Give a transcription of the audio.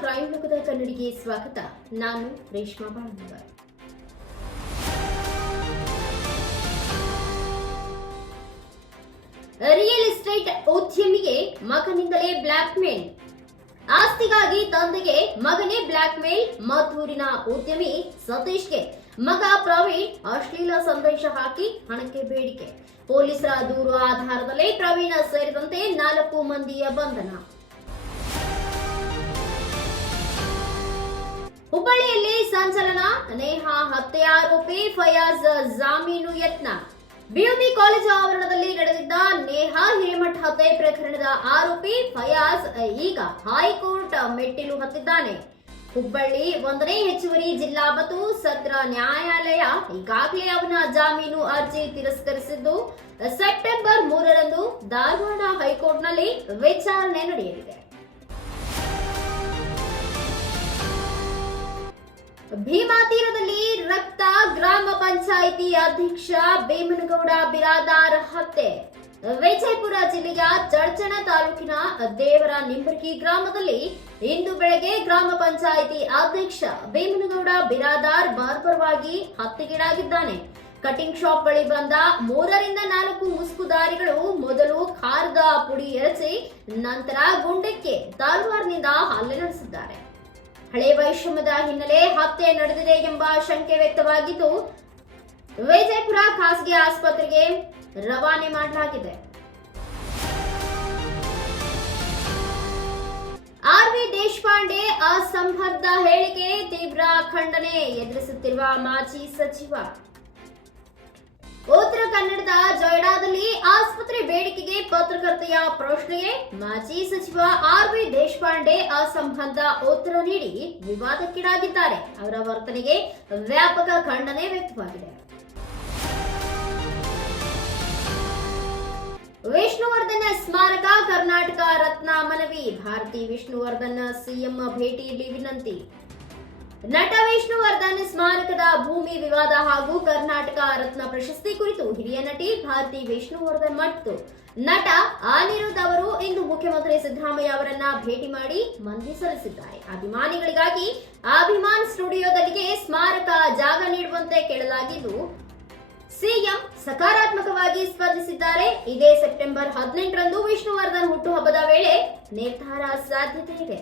Crime ಕನ್ನಡಿಗೆ ಸ್ವಾಗತ. ನಾನು ರೇಷ್ಮಾ ಬಾಳಂಬರ್ ರಿಯಲ್ ಎಸ್ಟೇಟ್ ಉದ್ಯಮಿಗೆ ಮಗನಿಂದಲೇ ಬ್ಲಾಕ್ ಮೇಲ್ ಆಸ್ತಿಗಾಗಿ ತಂದೆಗೆ ಮಗನೇ ಬ್ಲಾಕ್ ಮೇಲ್ ಮದ್ದೂರಿನ ಉದ್ಯಮಿ ಸತೀಶ್ಗೆ ಮಗ ಪ್ರವೀಣ್ ಅಶ್ಲೀಲ ಸಂದೇಶ ಹಾಕಿ ಹಣಕ್ಕೆ ಬೇಡಿಕೆ. ಪೊಲೀಸರ ದೂರು ಆಧಾರದಲ್ಲಿ ಪ್ರವೀಣ ಸೇರಿದಂತೆ ನಾಲ್ಕು ಮಂದಿಯ ಬಂಧನ. ಹುಬ್ಬಳ್ಳಿಯಲ್ಲಿ ಸಂಚಲನ ನೇಹಾ ಹತ್ಯೆ ಆರೋಪಿ ಫಯಾಜ್ ಜಾಮೀನು ಯತ್ನ. ಬಿಯುಬಿ ಕಾಲೇಜು ಆವರಣದಲ್ಲಿ ನಡೆದಿದ್ದ ನೇಹಾ ಹಿರೇಮಠ ಹತ್ಯೆ ಪ್ರಕರಣದ ಆರೋಪಿ ಫಯಾಜ್ ಈಗ ಹೈಕೋರ್ಟ್ ಮೆಟ್ಟಿಲು ಹತ್ತಿದ್ದಾನೆ. ಹುಬ್ಬಳ್ಳಿ ಒಂದನೇ ಹೆಚ್ಚುವರಿ ಜಿಲ್ಲಾ ಮತ್ತು ಸತ್ರ ನ್ಯಾಯಾಲಯ ಈಗಾಗಲೇ ಅವನ ಜಾಮೀನು ಅರ್ಜಿ ತಿರಸ್ಕರಿಸಿದ್ದು, ಸೆಪ್ಟೆಂಬರ್ ಮೂರರಂದು ಧಾರವಾಡ ಹೈಕೋರ್ಟ್ನಲ್ಲಿ ವಿಚಾರಣೆ ನಡೆಯಲಿದೆ. ಭೀಮಾ ತೀರದಲ್ಲಿ ರಕ್ತ ಗ್ರಾಮ ಪಂಚಾಯಿತಿ ಅಧ್ಯಕ್ಷ ಭೀಮನಗೌಡ ಬಿರಾದಾರ್ ಹತ್ಯೆ. ವಿಜಯಪುರ ಜಿಲ್ಲೆಯ ಚರ್ಚಣ ತಾಲೂಕಿನ ದೇವರ ನಿಂಬರ್ಕಿ ಗ್ರಾಮದಲ್ಲಿ ಇಂದು ಬೆಳಗ್ಗೆ ಗ್ರಾಮ ಪಂಚಾಯಿತಿ ಅಧ್ಯಕ್ಷ ಭೀಮನಗೌಡ ಬಿರಾದಾರ್ ಬರ್ಬರವಾಗಿ ಹತ್ಯೆಗೀಡಾಗಿದ್ದಾನೆ. ಕಟಿಂಗ್ ಶಾಪ್ ಬಳಿ ಬಂದ ಮೂರರಿಂದ ನಾಲ್ಕು ಮುಸುಕುದಾರಿಗಳು ಮೊದಲು ಖಾರದ ಪುಡಿ ಎರಚಿ ನಂತರ ಗುಂಡಕ್ಕೆ ತಲ್ವಾರ್ನಿಂದ ಹಲ್ಲೆ ಹಳೆ ವೈಷಮ್ಯದ ಹಿನ್ನೆಲೆ ಹತ್ಯೆ ನಡೆದಿದೆ ಎಂಬ ಶಂಕೆ ವ್ಯಕ್ತವಾಗಿದ್ದು, ವಿಜಯಪುರ ಖಾಸಗಿ ಆಸ್ಪತ್ರೆಗೆ ರವಾನೆ ಮಾಡಲಾಗಿದೆ. ಆರ್ ವಿ ದೇಶಪಾಂಡೆ ಅಸಂಬದ್ಧ ಹೇಳಿಕೆ ತೀವ್ರ ಖಂಡನೆ ಎದುರಿಸುತ್ತಿರುವ ಮಾಜಿ ಸಚಿವ. ಬೇಡಿಕೆಗೆ ಪತ್ರಕರ್ತೆಯ ಪ್ರಶ್ನೆಗೆ ಮಾಜಿ ಸಚಿವ ಆರ್ ವಿ ದೇಶಪಾಂಡೆ ಅಸಂಬದ್ಧ ಉತ್ತರ ನೀಡಿ ವಿವಾದಕ್ಕೀಡಾಗಿದ್ದಾರೆ. ಅವರ ವರ್ತನೆಗೆ ವ್ಯಾಪಕ ಖಂಡನೆ ವ್ಯಕ್ತವಾಗಿದೆ. ವಿಷ್ಣುವರ್ಧನ ಸ್ಮಾರಕ, ಕರ್ನಾಟಕ ರತ್ನ ಮನವಿ. ಭಾರತಿ ವಿಷ್ಣುವರ್ಧನ್ ಸಿಎಂ ಭೇಟಿಯಲ್ಲಿ ವಿನಂತಿ. ನಟ ವಿಷ್ಣುವರ್ಧನ್ ಸ್ಮಾರಕದ ಭೂಮಿ ವಿವಾದ ಹಾಗೂ ಕರ್ನಾಟಕ ರತ್ನ ಪ್ರಶಸ್ತಿ ಕುರಿತು ಹಿರಿಯ ನಟಿ ಭಾರತಿ ವಿಷ್ಣುವರ್ಧನ್ ಮತ್ತು ನಟ ಅನಿರುದ್ಧ್ ಅವರು ಇಂದು ಮುಖ್ಯಮಂತ್ರಿ ಸಿದ್ದರಾಮಯ್ಯ ಅವರನ್ನ ಭೇಟಿ ಮಾಡಿ ಮನವಿ ಸಲ್ಲಿಸಿದ್ದಾರೆ. ಅಭಿಮಾನಿಗಳಿಗಾಗಿ ಅಭಿಮಾನ್ ಸ್ಟುಡಿಯೋದಲ್ಲಿಗೆ ಸ್ಮಾರಕ ಜಾಗ ನೀಡುವಂತೆ ಕೇಳಲಾಗಿದ್ದು, ಸಿಎಂ ಸಕಾರಾತ್ಮಕವಾಗಿ ಸ್ಪಂದಿಸಿದ್ದಾರೆ ಇದೇ ಸೆಪ್ಟೆಂಬರ್ ಹದಿನೆಂಟರಂದು ವಿಷ್ಣುವರ್ಧನ್ ಹುಟ್ಟುಹಬ್ಬದ ವೇಳೆ ನಿರ್ಧಾರ ಸಾಧ್ಯತೆ ಇದೆ.